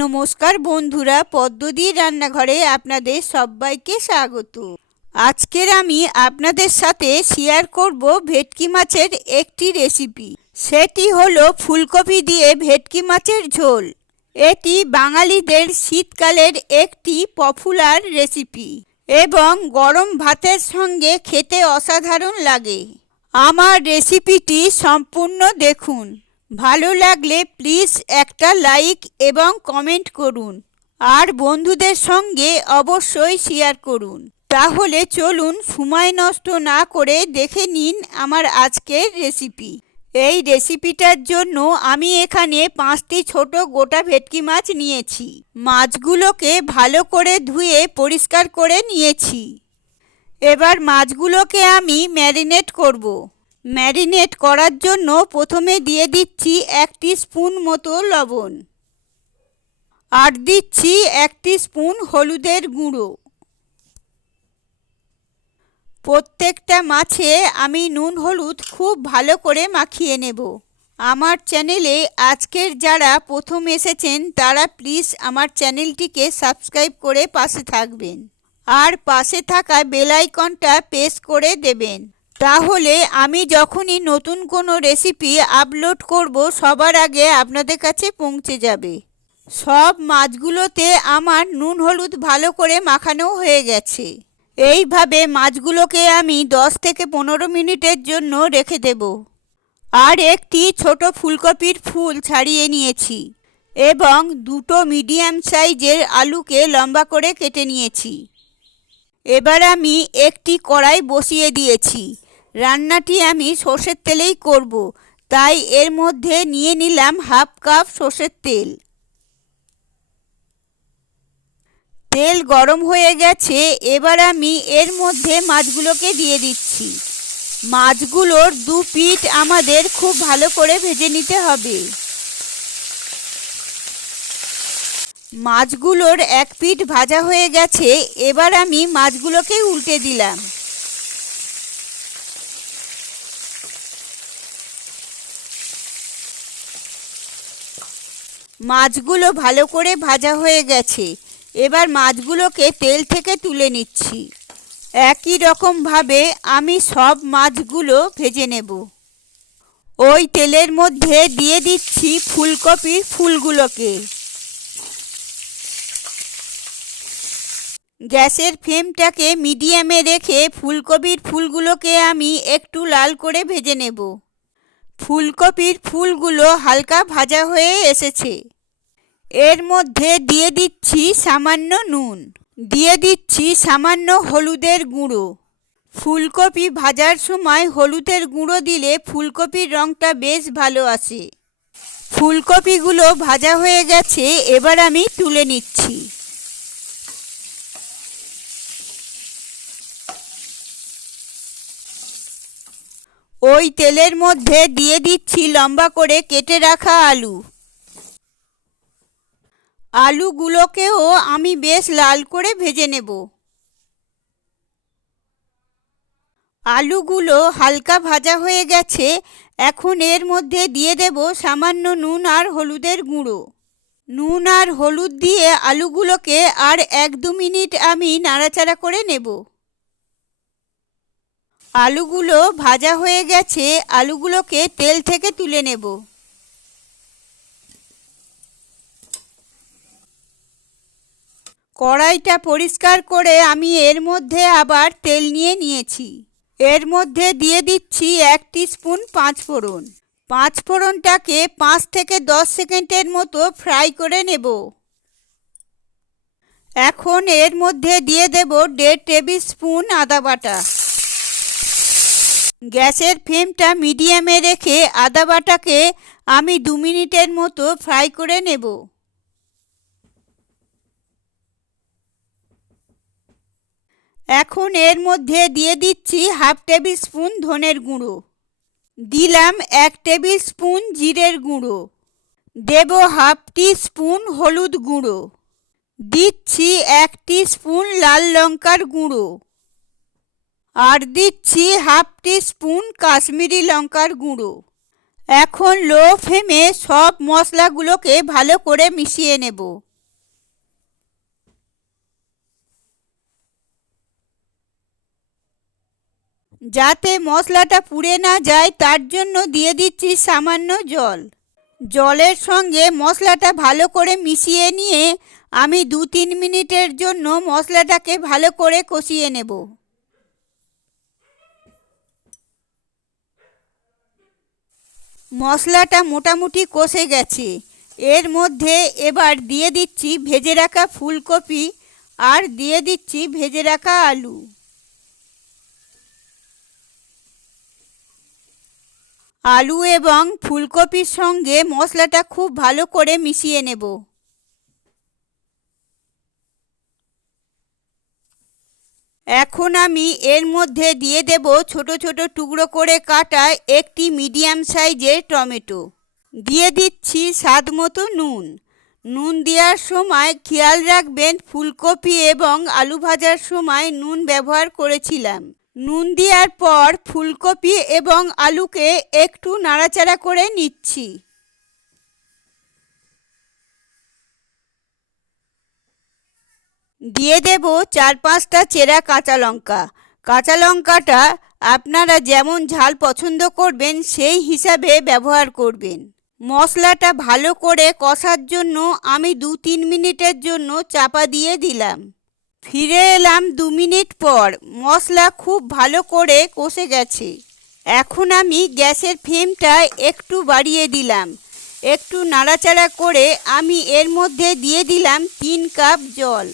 নমস্কার বন্ধুরা, পদ্মদির রান্নাঘরে আপনাদের সবাইকে স্বাগত। আজকের আমি আপনাদের সাথে শেয়ার করব ভেটকি মাছের একটি রেসিপি সেটি হলো ফুলকপি দিয়ে ভেটকি মাছের ঝোল। এটি বাঙালিদের শীতকালের একটি পপুলার রেসিপি এবং গরম ভাতের সঙ্গে খেতে অসাধারণ লাগে। আমার রেসিপিটি সম্পূর্ণ দেখুন। ভালো লাগলে প্লিজ একটা লাইক এবং কমেন্ট করুন। আর বন্ধুদের সঙ্গে অবশ্যই শেয়ার করুন। তাহলে চলুন সময় নষ্ট না করে দেখে নিন আমার আজকের রেসিপি এই রেসিপিটার জন্য আমি এখানে পাঁচটি ছোট গোটা ভেটকি মাছ নিয়েছি। মাছগুলোকে ভালো করে ধুয়ে পরিষ্কার করে নিয়েছি। এবার মাছগুলোকে আমি ম্যারিনেট করব। ম্যারিনেট করার জন্য প্রথমে দিয়ে দিচ্ছি একটি স্পুন মতো লবণ। আর দিচ্ছি একটি স্পুন হলুদের গুঁড়ো। প্রত্যেকটা মাছে আমি নুন হলুদ খুব ভালো করে মাখিয়ে নেব। আমার চ্যানেলে আজকের যারা প্রথম এসেছেন, তারা প্লিজ আমার চ্যানেলটিকে সাবস্ক্রাইব করে পাশে থাকবেন। আর পাশে থাকা বেল আইকনটা প্রেস করে দেবেন। তাহলে আমি যখনই নতুন কোনো রেসিপি আপলোড করব, সবার আগে আপনাদের কাছে পৌঁছে যাবে। সব মাছগুলোতে আমার নুন হলুদ ভালো করে মাখানো হয়ে গেছে। এইভাবে মাছগুলোকে আমি দশ থেকে পনেরো মিনিটের জন্য রেখে দেব। আর একটি ছোট ফুলকপির ফুল ছাড়িয়ে নিয়েছি এবং দুটো মিডিয়াম সাইজের আলুকে লম্বা করে কেটে নিয়েছি। এবার আমি একটি কড়াই বসিয়ে দিয়েছি। রান্নাটি আমি সর্ষের তেলেই করব, তাই এর মধ্যে নিয়ে নিলাম হাফ কাপ সর্ষের তেল। তেল গরম হয়ে গেছে, এবার আমি এর মধ্যে মাছগুলোকে দিয়ে দিচ্ছি। মাছগুলোর দু পিঠ আমাদের খুব ভালো করে ভেজে নিতে হবে। মাছগুলোর এক পিঠ ভাজা হয়ে গেছে, এবার আমি মাছগুলোকে উল্টে দিলাম। মাছগুলো ভালো করে ভাজা হয়ে গেছে। এবার মাছগুলোকে তেল থেকে তুলে নিচ্ছি। একই রকমভাবে আমি সব মাছগুলো ভেজে নেব। ওই তেলের মধ্যে দিয়ে দিচ্ছি ফুলকপির ফুলগুলোকে। গ্যাসের ফ্লেমটাকে মিডিয়ামে রেখে ফুলকপির ফুলগুলোকে আমি একটু লাল করে ভেজে নেব। ফুলকপির ফুলগুলো হালকা ভাজা হয়ে এসেছে। এর মধ্যে দিয়ে দিচ্ছি সামান্য নুন। দিয়ে দিচ্ছি সামান্য হলুদের গুঁড়ো। ফুলকপি ভাজার সময় হলুদের গুঁড়ো দিলে ফুলকপির রঙটা বেশ ভালো আসে। ফুলকপিগুলো ভাজা হয়ে গেছে, এবার আমি তুলে নিচ্ছি। ওই তেলের মধ্যে দিয়ে দিচ্ছি লম্বা করে কেটে রাখা আলু। আলুগুলোকেও আমি বেশ লাল করে ভেজে নেব। আলুগুলো হালকা ভাজা হয়ে গেছে, এখন এর মধ্যে দিয়ে দেব সামান্য নুন আর হলুদের গুঁড়ো। নুন আর হলুদ দিয়ে আলুগুলোকে আর এক দু মিনিট আমি নাড়াচাড়া করে নেব। আলুগুলো ভাজা হয়ে গেছে, আলুগুলোকে তেল থেকে তুলে নেব। কড়াইটা পরিষ্কার করে আমি এর মধ্যে আবার তেল নিয়ে নিয়েছি। এর মধ্যে দিয়ে দিচ্ছি এক স্পুন পাঁচ ফোড়ন পাঁচ ফোড়নটাকে পাঁচ থেকে দশ সেকেন্ডের মতো ফ্রাই করে নেব। এখন এর মধ্যে দিয়ে দেব দেড় টেবিল স্পুন আদা বাটা। গ্যাসের ফ্লেমটা মিডিয়ামে রেখে আদা বাটাকে আমি দু মিনিটের মতো ফ্রাই করে নেব। এখন এর মধ্যে দিয়ে দিচ্ছি হাফ টেবিল স্পুন ধনের গুঁড়ো। দিলাম এক টেবিল স্পুন জিরের গুঁড়ো। দেব হাফ টি স্পুন হলুদ গুঁড়ো। দিচ্ছি এক টি স্পুন লাল লঙ্কার গুঁড়ো। আর দিচ্ছি হাফ টি স্পুন কাশ্মীরি লঙ্কার গুঁড়ো। এখন লো ফ্লেমে সব মশলাগুলোকে ভালো করে মিশিয়ে নেব। যাতে মশলাটা পুড়ে না যায়, তার জন্য দিয়ে দিচ্ছি সামান্য জল। জলের সঙ্গে মশলাটা ভালো করে মিশিয়ে নিয়ে আমি দু তিন মিনিটের জন্য মশলাটাকে ভালো করে কষিয়ে নেব। মশলাটা মোটামুটি কষে গেছে। এর মধ্যে এবার দিয়ে দিচ্ছি ভেজে রাখা ফুলকপি আর দিয়ে দিচ্ছি ভেজে রাখা আলু। আলু এবং ফুলকপির সঙ্গে মশলাটা খুব ভালো করে মিশিয়ে নেব। এখন আমি এর মধ্যে দিয়ে দেব ছোট ছোট টুকরো করে কাটা একটি মিডিয়াম সাইজের টমেটো। দিয়ে দিচ্ছি স্বাদ মতো নুন। নুন দেওয়ার সময় খেয়াল রাখবেন ফুলকপি এবং আলু ভাজার সময় নুন ব্যবহার করেছিলাম। নুন দেওয়ার পর ফুলকপি এবং আলুকে একটু নাড়াচাড়া করে নিচ্ছি। দিয়ে দেব চার পাঁচটা চেরা কাঁচা লঙ্কা। কাঁচা লঙ্কাটা আপনারা যেমন ঝাল পছন্দ করবেন, সেই হিসাবে ব্যবহার করবেন। মশলাটা ভালো করে কষার জন্য আমি দু তিন মিনিটের জন্য চাপা দিয়ে দিলাম। ফিরে এলাম দু মিনিট পর। মশলা খুব ভালো করে কষে গেছে। এখন আমি গ্যাসের ফ্লেমটা একটু বাড়িয়ে দিলাম। একটু নাড়াচাড়া করে আমি এর মধ্যে দিয়ে দিলাম তিন কাপ জল।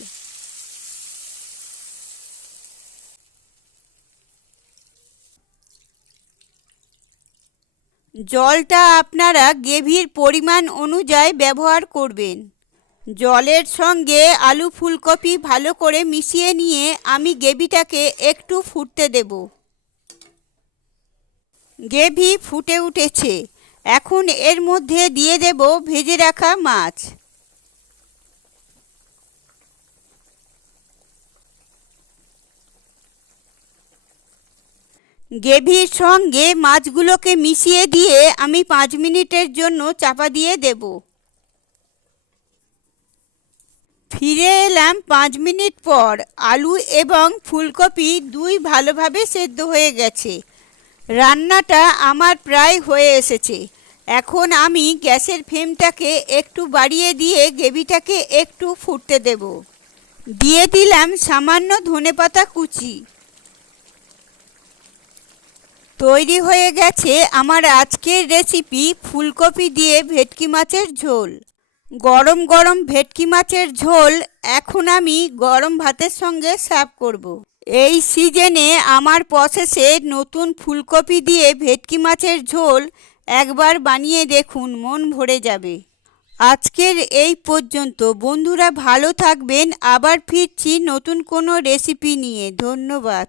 জলটা আপনারা গ্রেভির পরিমাণ অনুযায়ী ব্যবহার করবেন। জলের সঙ্গে আলু ফুলকপি ভালো করে মিশিয়ে নিয়ে আমি গ্রেভিটাকে একটু ফুটতে দেব। গ্রেভি ফুটে উঠেছে। এখন এর মধ্যে দিয়ে দেব ভেজে রাখা মাছ। গ্রেভির সঙ্গে মাছগুলোকে মিশিয়ে দিয়ে আমি পাঁচ মিনিটের জন্য চাপা দিয়ে দেব। ফিরে এলাম পাঁচ মিনিট পর। আলু এবং ফুলকপি দুই ভালোভাবে সেদ্ধ হয়ে গেছে। রান্নাটা আমার প্রায় হয়ে এসেছে। এখন আমি গ্যাসের ফ্লেমটাকে একটু বাড়িয়ে দিয়ে গ্রেভিটাকে একটু ফুটতে দেব। দিয়ে দিলাম সামান্য ধনেপাতা কুচি। তৈরি হয়ে গেছে আমার আজকের রেসিপি ফুলকপি দিয়ে ভেটকি মাছের ঝোল। গরম গরম ভেটকি মাছের ঝোল এখন আমি গরম ভাতের সঙ্গে সার্ভ করব। এই সিজনে আমার প্রসেসে নতুন ফুলকপি দিয়ে ভেটকি মাছের ঝোল একবার বানিয়ে দেখুন, মন ভরে যাবে। আজকের এই পর্যন্ত, বন্ধুরা ভালো থাকবেন, আবার ফিরছি নতুন কোনো রেসিপি নিয়ে। ধন্যবাদ।